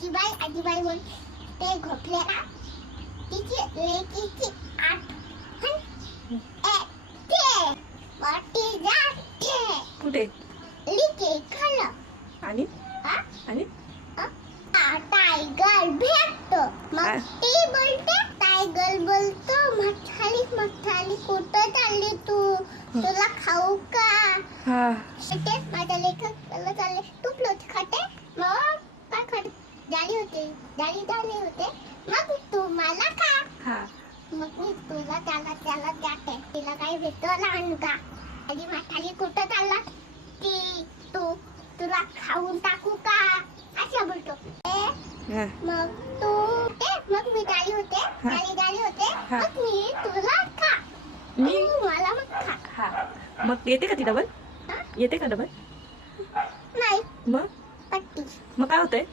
आजीबाई बोल ते घोपलेला तिची लेकीची आठवण येते. वाटी जाते कुठे लिके खालं आणि हा? आणि टायगर भेटतो मग ती बोलते टायगर बोलतो मठाली कुठं चालली तू तुला खाऊ का हा ते माझ्या लेखकाला चालले तुपलो खाते मग काय खाते झाली होते मग तू मला खा हा मग मी तुला त्याला जाते तिला काय भेटतो लहान का माझी मठाली कुठं चालला ती तुला खाऊन टाकू का असं बोलतो हा मग मग मी गाडी होते हा. मग मी तुला खा मी तू मला मग खा हा मग येते का ती डबल हा? येते का डबल नाही मग पट्टी मग काय होतंय